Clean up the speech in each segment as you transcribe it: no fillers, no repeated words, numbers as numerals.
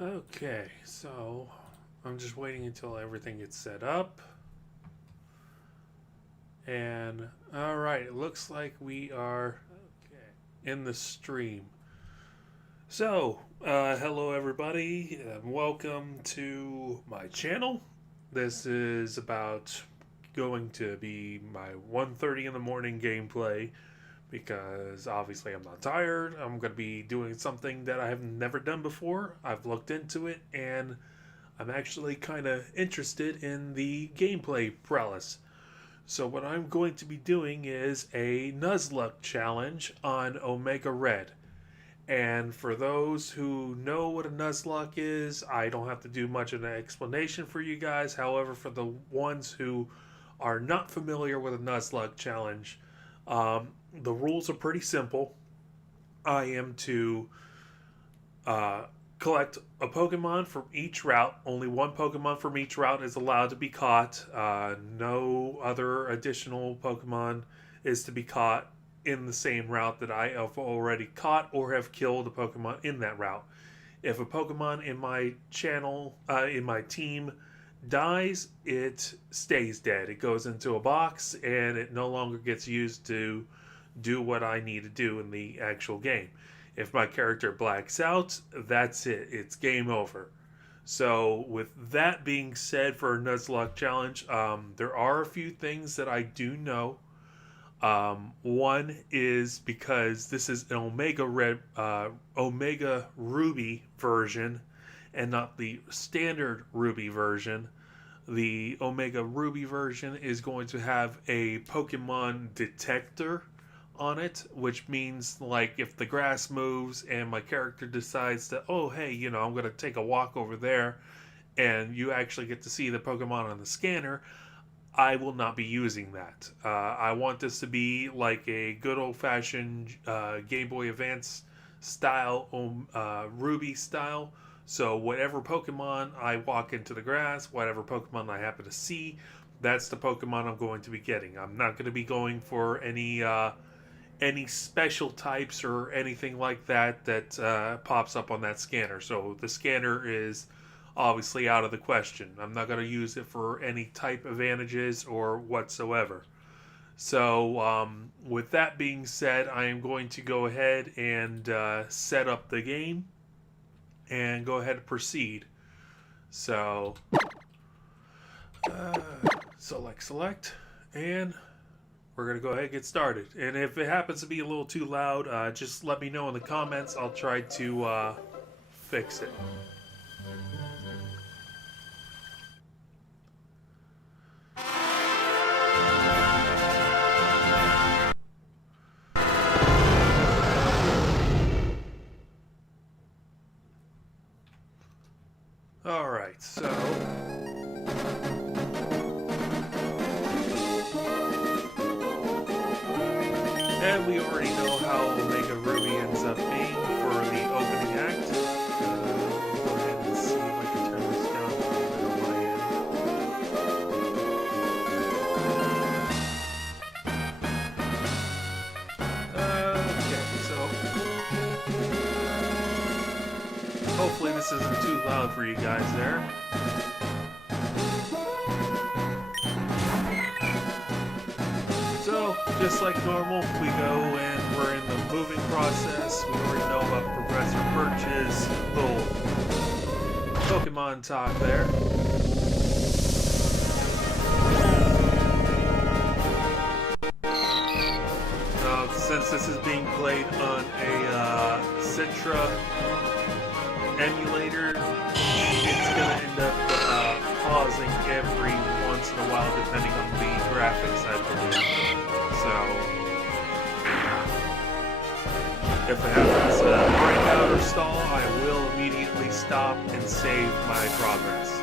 Okay, so I'm just waiting until everything gets set up. And alright, it looks like we are in the stream. So, hello everybody, welcome to my channel. This is about going to be my 1:30 in the morning gameplay because obviously I'm not tired. I'm going to be doing something that I have never done before. I've looked into it and I'm actually kind of interested in the gameplay prowess. So what I'm going to be doing is a Nuzlocke challenge on Omega Red. And for those who know what a Nuzlocke is, I don't have to do much of an explanation for you guys. However, for the ones who are not familiar with a Nuzlocke challenge, the rules are pretty simple. I am to collect a Pokemon from each route. Only one Pokemon from each route is allowed to be caught. No other additional Pokemon is to be caught in the same route that I have already caught or have killed a Pokemon in that route. If a Pokemon in my channel, in my team, dies, it stays dead. It goes into a box and it no longer gets used to do what I need to do in the actual game. If my character blacks out, that's it. It's game over. So, with that being said, for a Nuzlocke challenge, there are a few things that I do know. One is because this is an Omega Ruby version, and not the standard Ruby version. The Omega Ruby version is going to have a Pokemon detector on it, which means like if the grass moves and my character decides to, oh hey, I'm going to take a walk over there, and you actually get to see the Pokemon on the scanner, I will not be using that. I want this to be like a good old-fashioned Game Boy Advance style, Ruby style. So whatever Pokemon I walk into the grass, whatever Pokemon I happen to see, that's the Pokemon I'm going to be getting. I'm not going to be going for any special types or anything like that pops up on that scanner. So the scanner is obviously out of the question. I'm not going to use it for any type advantages or whatsoever. So with that being said, I am going to go ahead and set up the game and go ahead and proceed. So select, and we're going to go ahead and get started. And if it happens to be a little too loud, just let me know in the comments. I'll try to fix it. Alright, so and we already know how Omega Ruby ends up being for the opening act. Go ahead and see if I can turn this down a little bit on my end. Okay, so hopefully this isn't too loud for you guys there. So, just like normal, we go and we're in the moving process. We already know about Professor Birch's little Pokemon talk there. Since this is being played on a Citra emulator, it's going to end up pausing every once in a while depending on the graphics, I believe. So, if it happens to break out or stall, I will immediately stop and save my progress.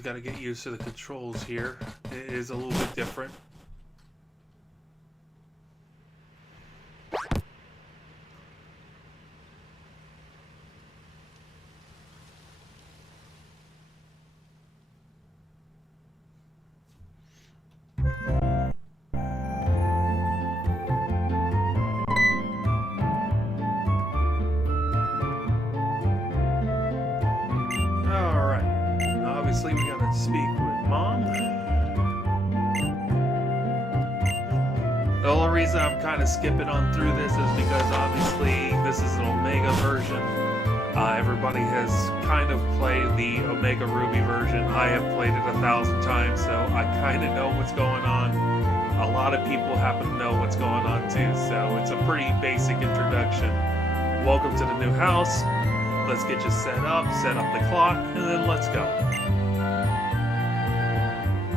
just got to get used to the controls here. It is a little bit different. Obviously, we gotta speak with Mom. The only reason I'm kind of skipping on through this is because obviously this is an Omega version. Everybody has kind of played the Omega Ruby version. I have played it 1,000 times, so I kind of know what's going on. A lot of people happen to know what's going on too, so it's a pretty basic introduction. Welcome to the new house. Let's get you set up the clock, and then let's go.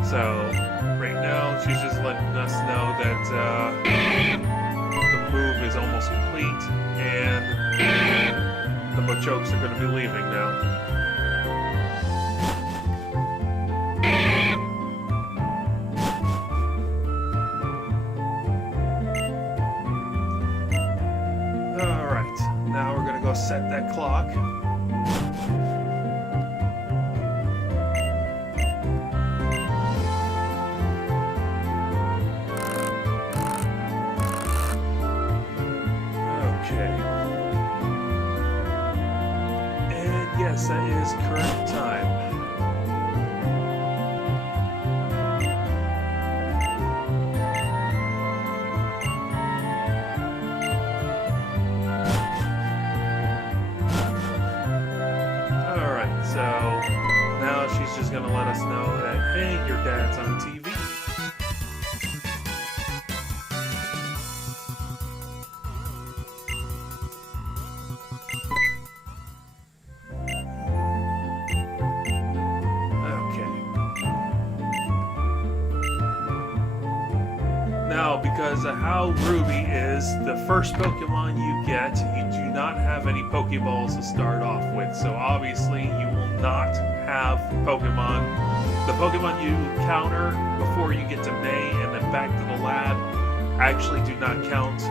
So, right now, she's just letting us know that the move is almost complete, and the Bochokes are going to be leaving now. Alright, now we're going to go set that clock. Yes, that is correct time. Alright, so now she's just going to let us know that, hey, your dad's on TV. Now, because of how Ruby is, the first Pokemon you get, you do not have any Pokeballs to start off with. So obviously, you will not have Pokemon. The Pokemon you encounter before you get to May and then back to the lab actually do not count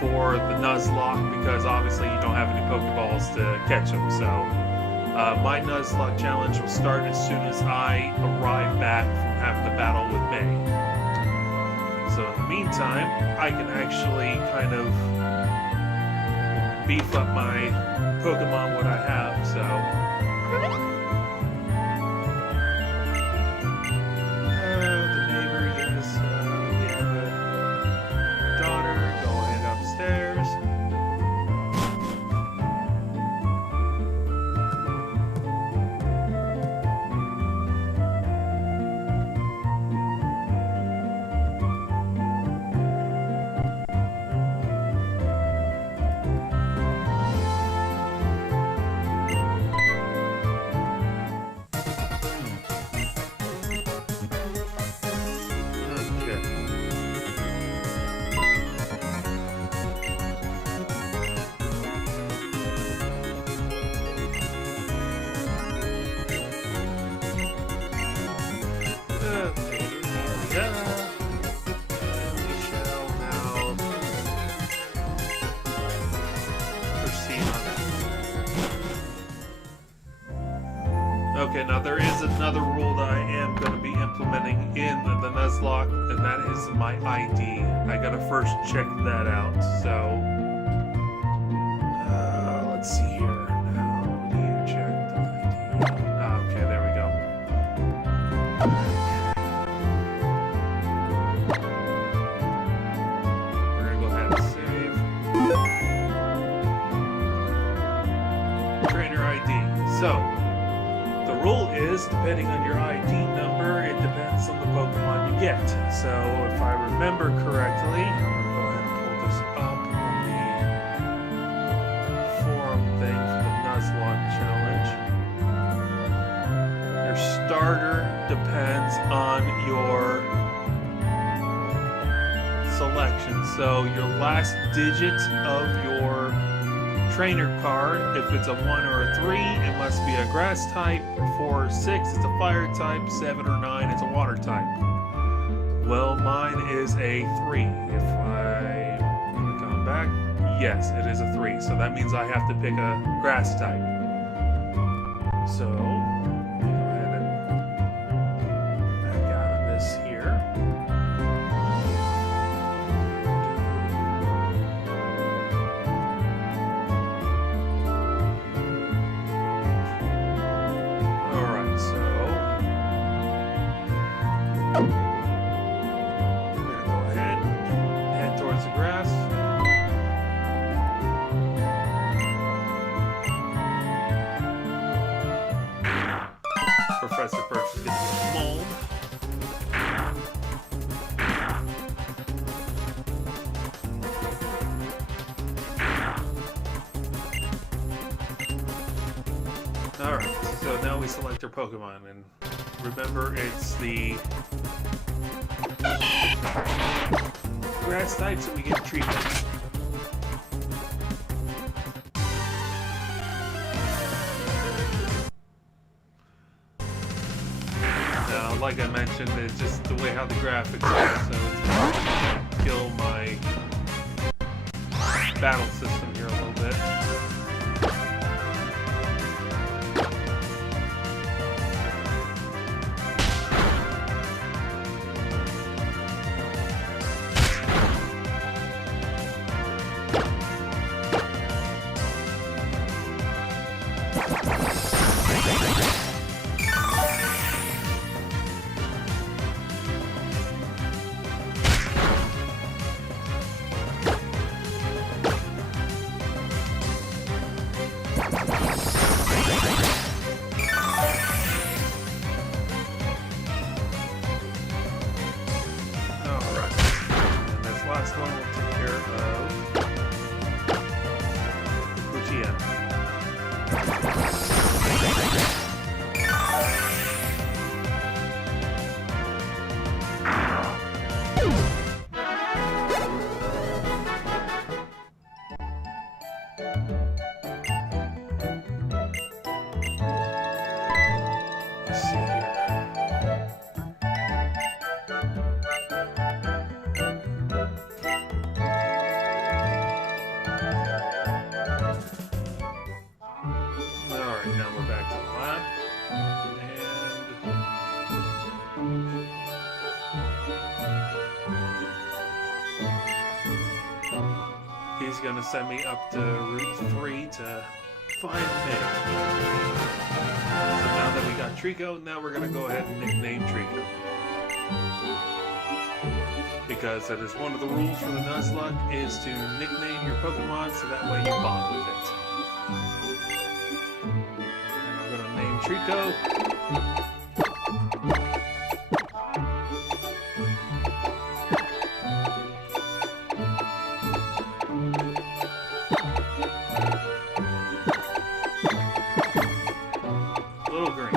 for the Nuzlocke because obviously you don't have any Pokeballs to catch them. So my Nuzlocke challenge will start as soon as I arrive back from having the battle with May. So in the meantime, I can actually kind of beef up my Pokemon what I have, so... the neighbor, yes, we have a daughter going upstairs. Okay, now there is another rule that I am going to be implementing in the Nuzlocke, and that is my ID. I gotta first check that out, so... let's see here. How do you check the ID? Okay, there we go. We're gonna go ahead and save. Trainer ID. So... the rule is, depending on your ID number, it depends on the Pokemon you get. So, if I remember correctly, I'm going to go ahead and pull this up on the forum thing for the Nuzlocke challenge. Your starter depends on your selection. So, your last digit of your trainer card. If it's a 1 or a 3, it must be a grass type. 4 or 6, it's a fire type. 7 or 9, it's a water type. Well, mine is a 3. If I come back, yes, it is a 3. So that means I have to pick a grass type. So, let me go ahead and back out of this here. Alright, so I'm gonna go ahead, head towards the grass. Professor Perks is going to get mold. Alright, so now we select our Pokemon, and remember it's the grass type, so we get treatment. Like I mentioned, it's just the way how the graphics are, so it's going to kill my battle system here a little bit. Last one will take care of Lucia. Let's see here. Now we're back to the lab, and he's gonna send me up to Route 3 to find May. So now that we got Trico, now we're gonna go ahead and nickname Trico. Because that is one of the rules for the Nuzlocke, is to nickname your Pokemon so that way you bond with it. Trico. Little green.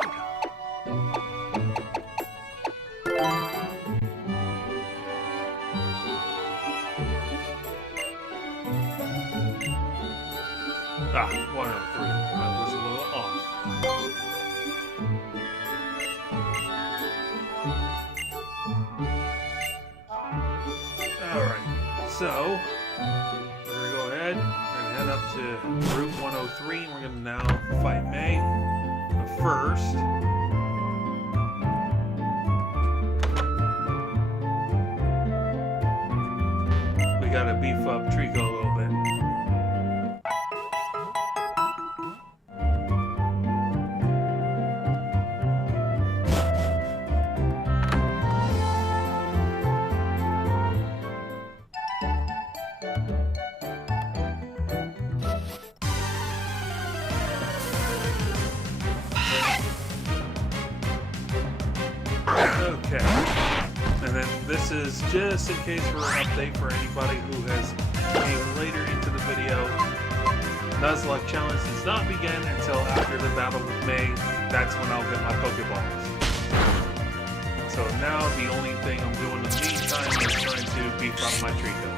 Ah, 103. That was a little off. Alright, so we're going to go ahead, we're going to head up to Route 103, and we're going to now fight May. But first, we got to beef up Trico a little bit. Okay, and then this is just in case for an update for anybody who has came later into the video. Nuzlocke challenge does not begin until after the battle with May. That's when I'll get my Pokeballs. So now the only thing I'm doing in the meantime is trying to beef up my Trico.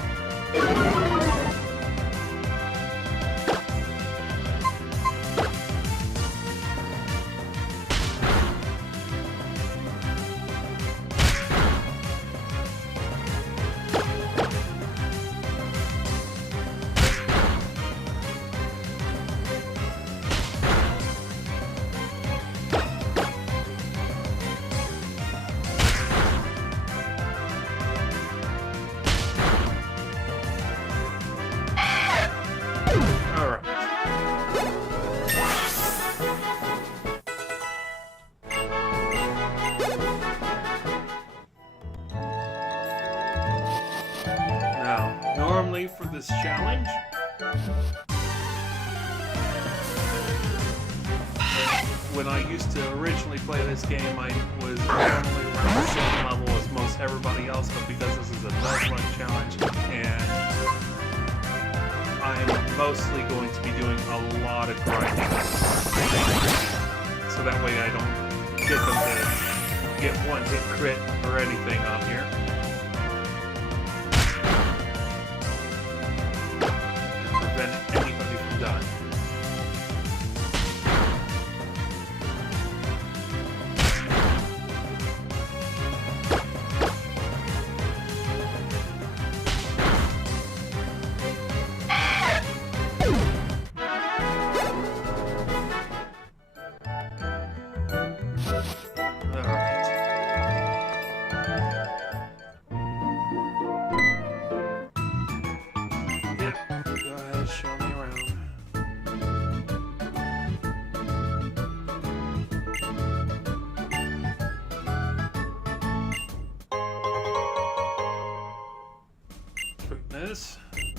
this challenge. When I used to originally play this game, I was normally around the same level as most everybody else, but because this is a Nuzlocke challenge, and I am mostly going to be doing a lot of grinding, so that way I don't get them to get one hit crit or anything on here. And prevent anybody from dying.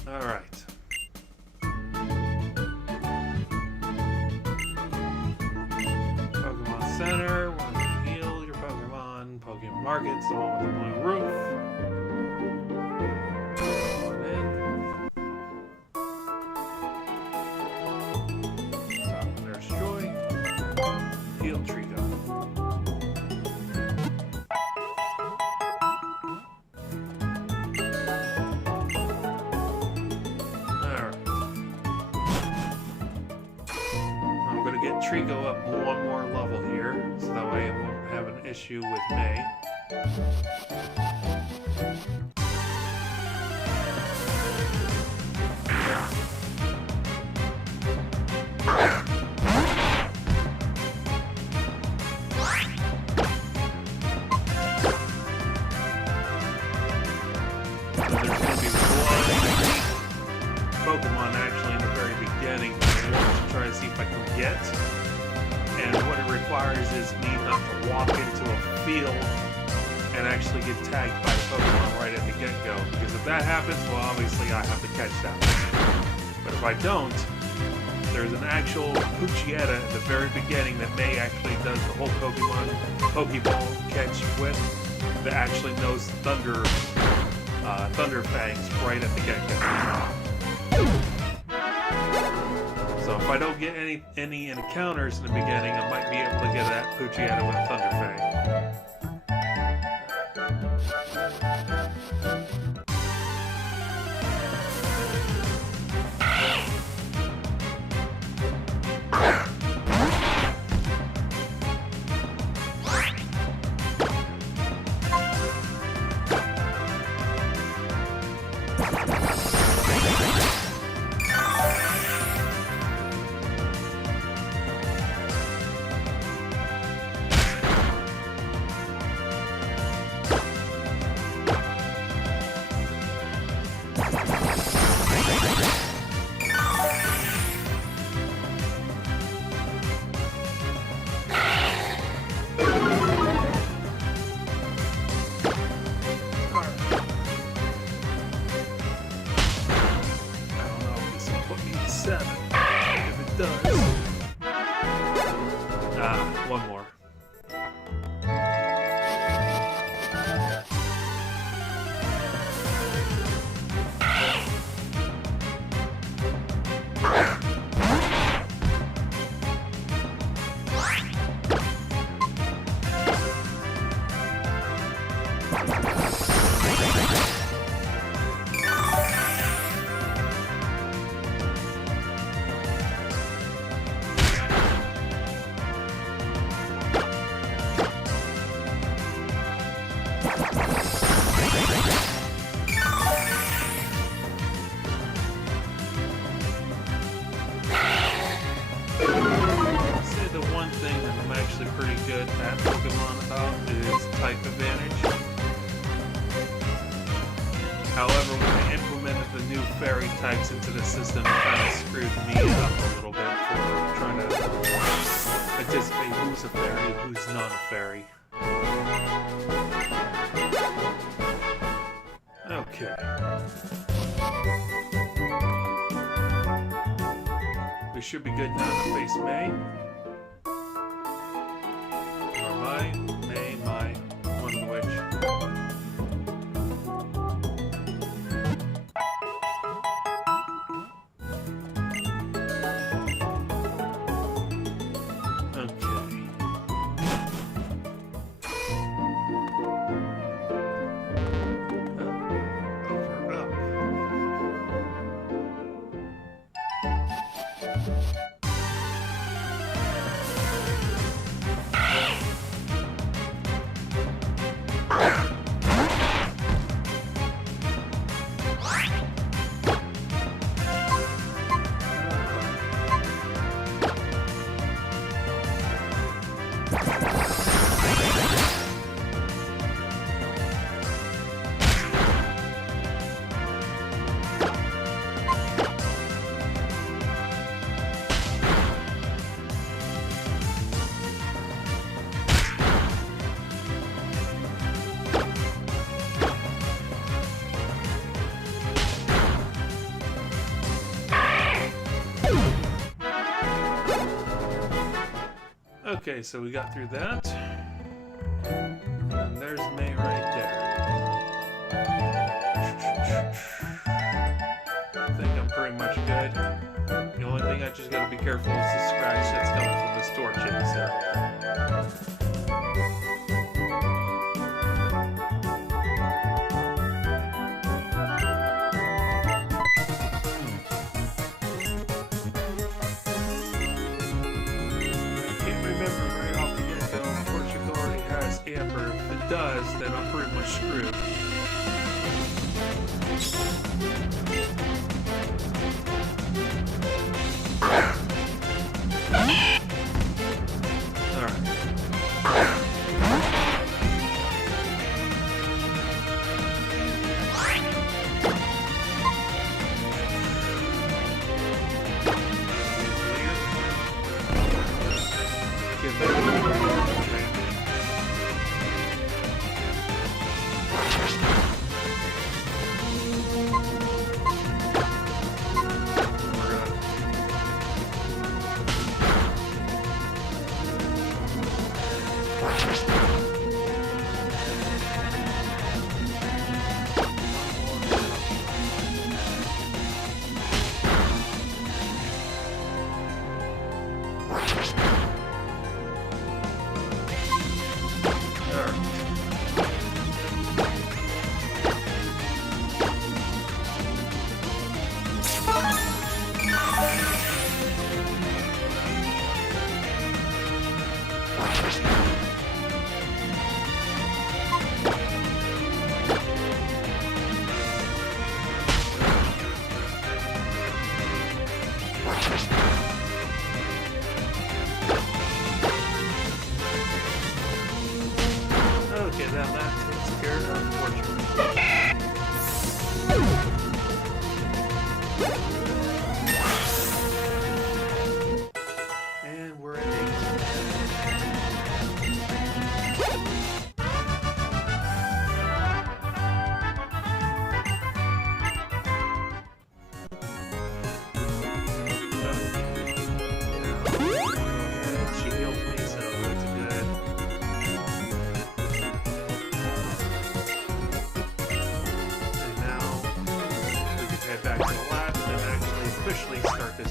Alright. Pokemon Center, we're going to heal your Pokemon. Pokemon Market's the one with the blue roof. Going in. Top of Nurse Joy. Heal Trico. Trico up one more level here, so that way I won't have an issue with May. So there's going to be one Pokemon actually in the very beginning that I want to try to see if I can get. And what it requires is me not to walk into a field and actually get tagged by a Pokemon right at the get-go. Because if that happens, well, obviously I have to catch that one. But if I don't, there's an actual Poochietta at the very beginning that May actually does the whole Pokeball catch with, that actually knows Thunder Fangs right at the get-go. So if I don't get any encounters in the beginning, I might be able to get that Poochietta with a Thunder Fang. One more. Pretty good at Pokemon about is type advantage. However, when they implemented the new fairy types into the system, it kind of screwed me up a little bit for trying to anticipate who's a fairy, who's not a fairy. Okay. should be good now to face May. Or Mai, one of which. Okay, so we got through that. And there's May right there. I think I'm pretty much good. The only thing I just gotta be careful is the scratch that's coming from this torch. So. If it does, then I'm pretty much screwed.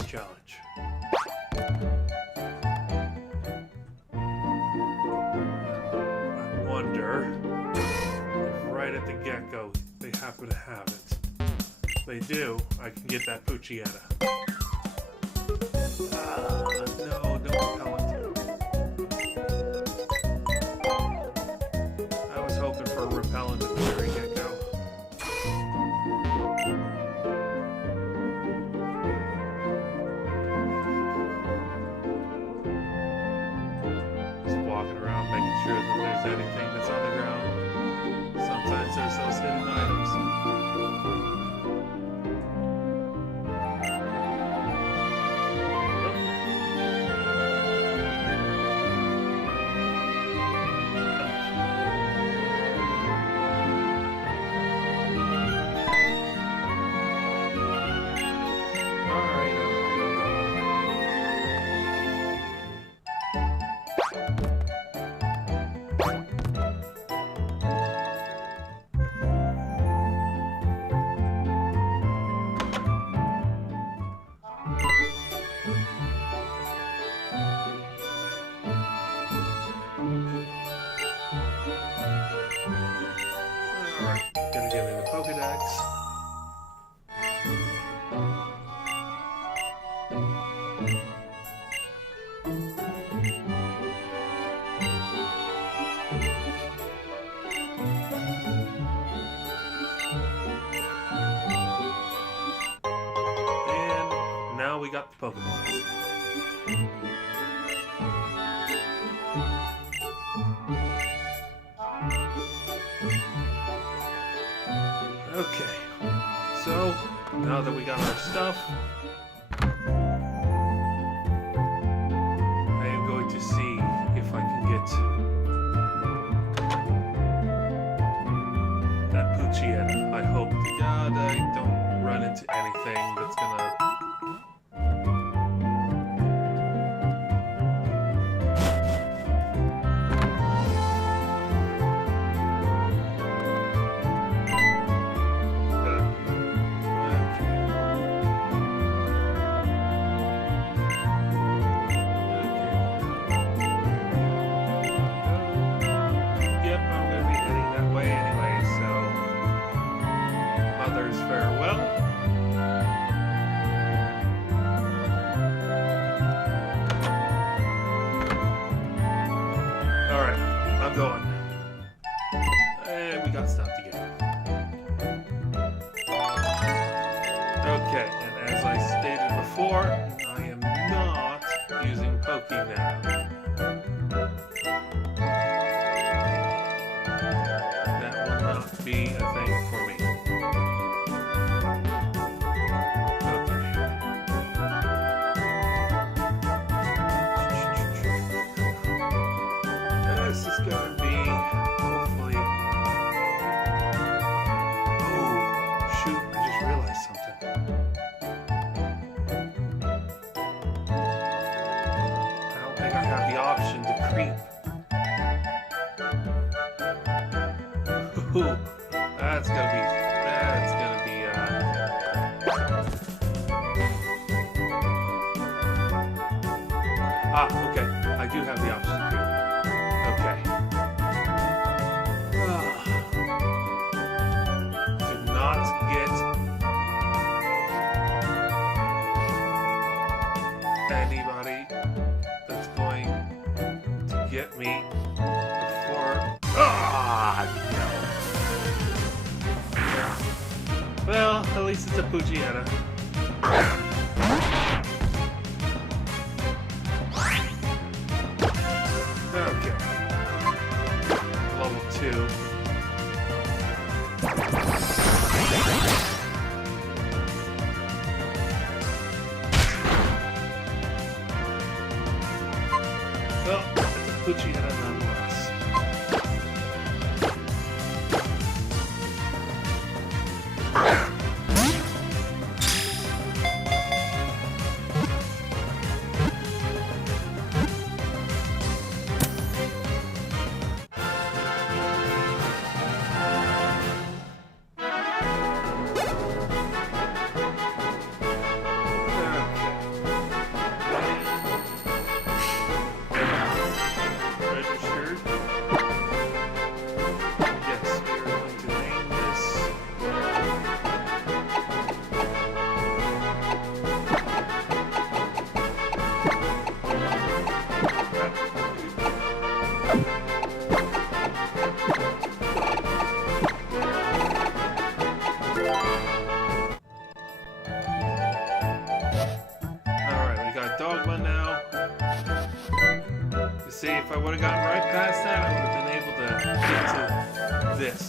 Challenge. I wonder if right at the get-go they happen to have it. If they do, I can get that Puccietta. No repellent. I was hoping for a repellent at the very get-go. Sure that there's anything that's on the ground. Sometimes there's those hidden items. Gonna get in the Pokedex. And now we got the Pokeballs. Okay, so now that we got our stuff, I am going to see if I can get that Poochyena. I hope to God I don't run into anything that's gonna... Farewell. Alright, I'm going. And we got stopped again. Okay, and as I stated before, I am not using Pokémon. That will not be a thing for me. This is gonna be, hopefully... Oh, shoot, I just realized something. I don't think I have the option to creep. Ooh, that's gonna be... Ah, okay, I do have the option to creep. Okay. Did not get anybody that's going to get me before... Ah, no. Well, at least it's a Poochyena. Okay. Level 2. Well, it's a Poochyena nonetheless. See, if I would have gotten right past that, I would have been able to get to this.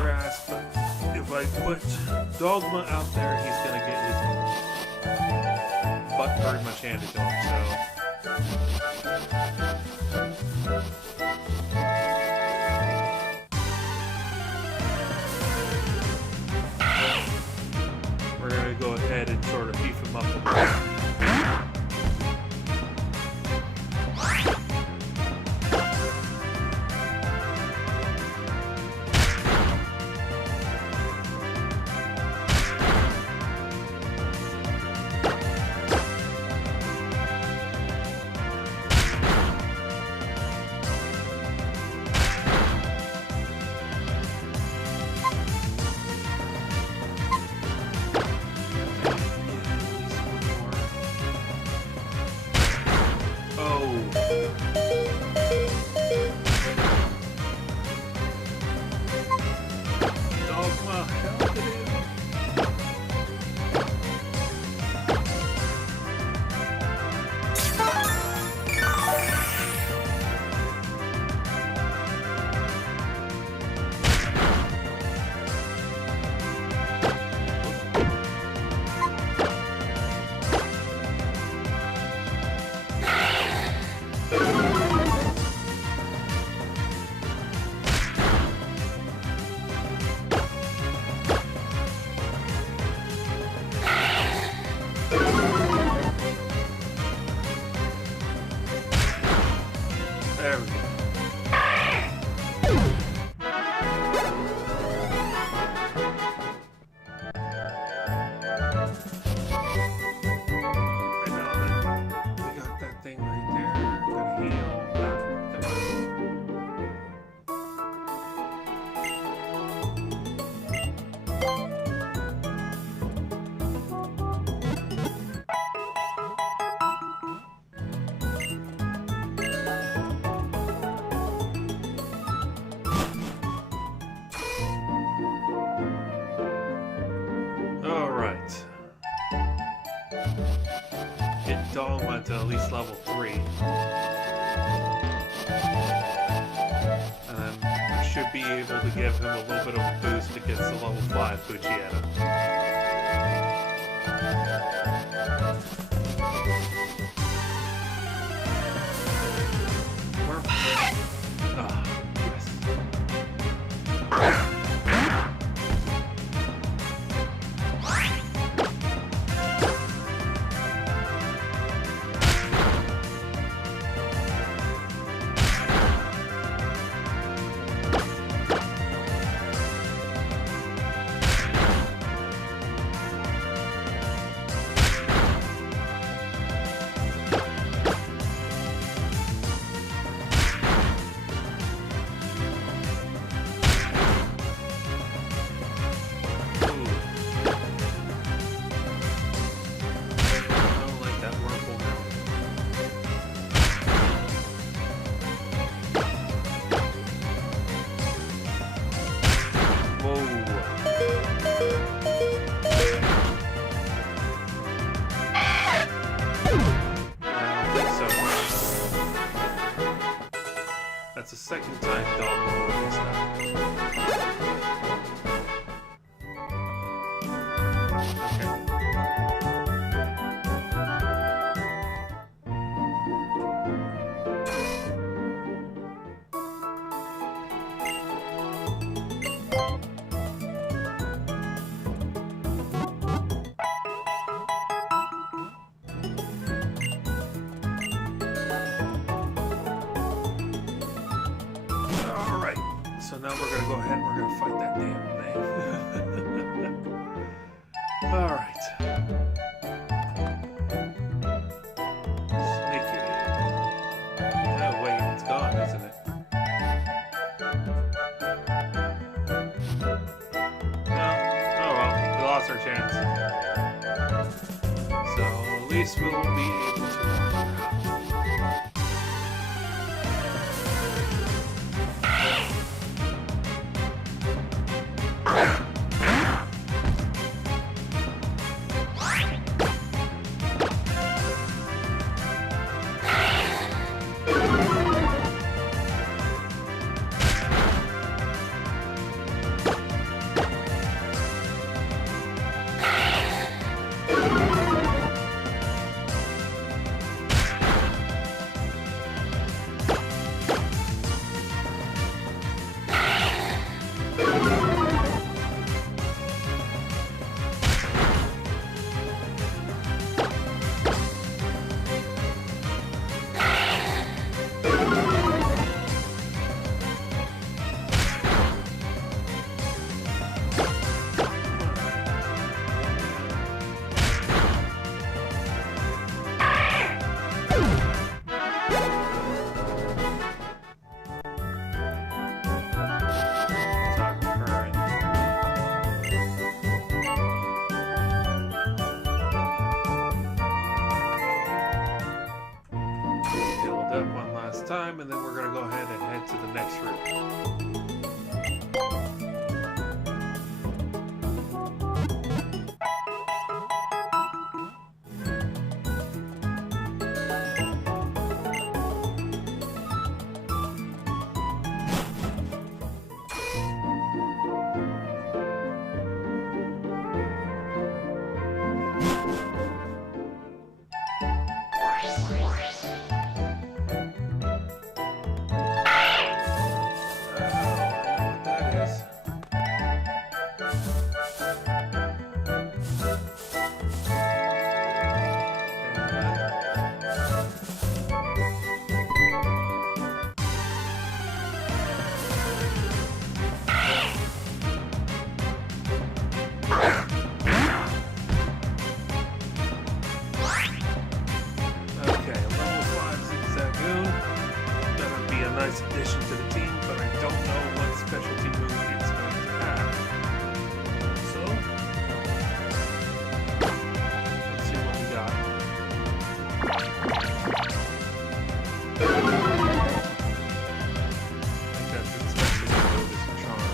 grass, but if I put Dogma out there, he's gonna get his butt very much handed to him, so. We're gonna go ahead and sort of beef him up a bit. There we go. We got that thing right there. Gotta heal that. Get Dogma to at least level 3. And then I should be able to give him a little bit of a boost against the level 5 Puccietta. That's the second time Dogma almost So now we're gonna go ahead and we're gonna fight that damn thing. Alright. Sneaky. Oh wait, it's gone, isn't it? No. Oh well, we lost our chance. So at least we'll be able to time, and then we're going to go ahead and head to the next room. Nice addition to the team, but I don't know what specialty move it's going to have. So, let's see what we got. I think that's its specialty move is Charm.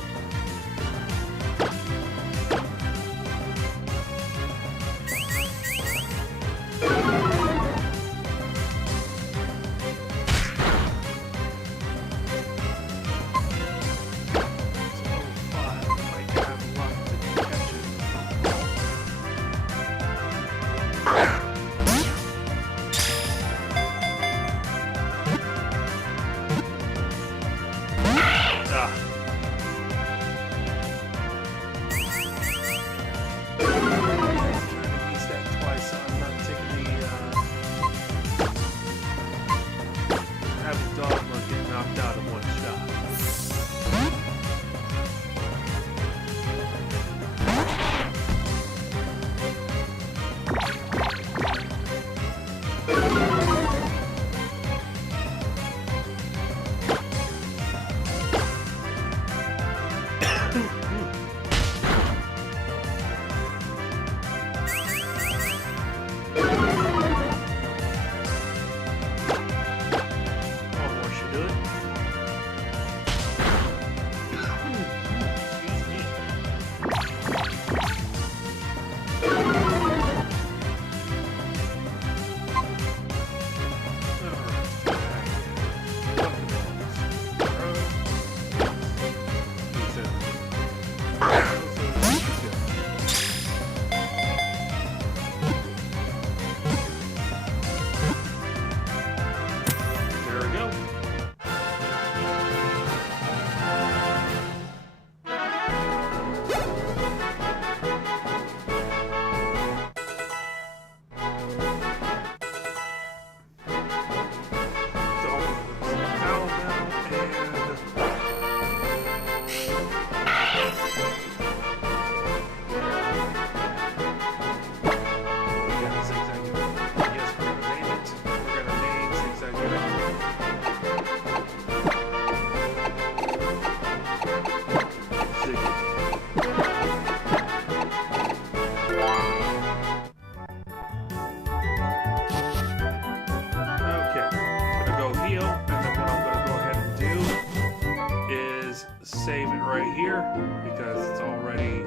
Save it right here because it's already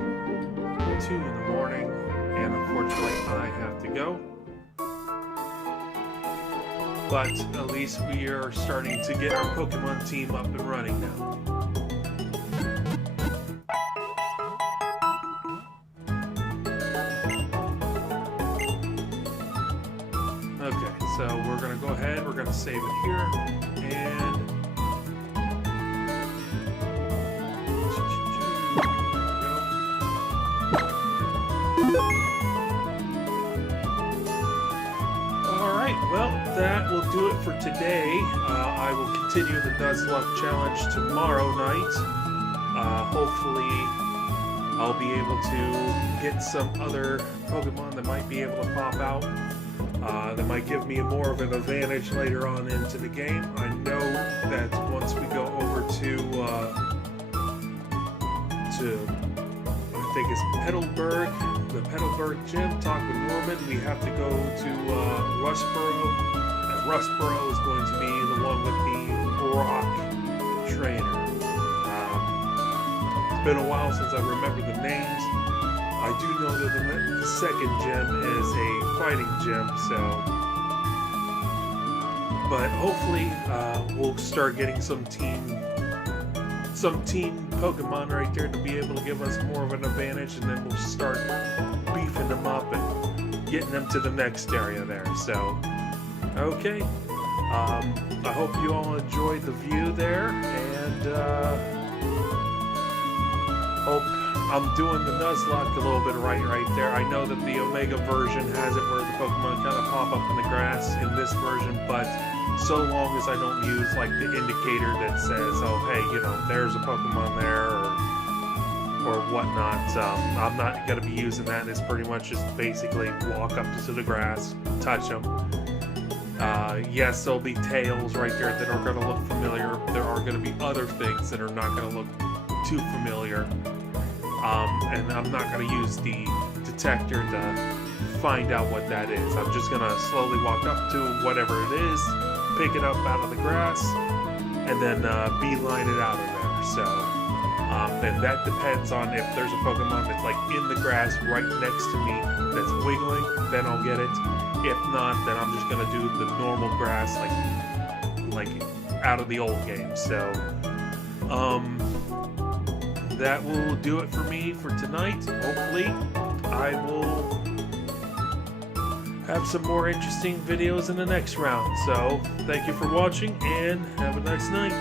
2 in the morning and unfortunately I have to go. But at least we are starting to get our Pokemon team up and running now. Okay, so we're going to go ahead, we're going to save it here, and Alright, well, that will do it for today. I will continue the Nuzlocke challenge tomorrow night. Hopefully, I'll be able to get some other Pokemon that might be able to pop out. That might give me more of an advantage later on into the game. I know that once we go over to I think it's Petalburg, the Petalburg gym, talk with Norman. We have to go to Rushboro Rustboro is going to be the one with the rock trainer. It's been a while since I remember the names. I do know that the second gym is a fighting gym, but hopefully we'll start getting some team Pokemon right there to be able to give us more of an advantage, and then we'll start beefing them up and getting them to the next area there. So, okay. I hope you all enjoyed the view there, and hope I'm doing the Nuzlocke a little bit right there. I know that the Omega version has it where the Pokemon kind of pop up in the grass in this version, but so long as I don't use like the indicator that says, oh hey, you know, there's a Pokemon there or whatnot, I'm not going to be using that. It's pretty much just basically walk up to the grass, touch them. Yes, there'll be tails right there that are going to look familiar. There are going to be other things that are not going to look too familiar. And I'm not going to use the detector to find out what that is. I'm just going to slowly walk up to whatever it is, pick it up out of the grass, and then beeline it out of there. So, and that depends on if there's a Pokemon that's like in the grass right next to me that's wiggling, then I'll get it. If not, then I'm just going to do the normal grass like out of the old game. So, that will do it for me for tonight. Hopefully, I will have some more interesting videos in the next round. So, thank you for watching, and have a nice night.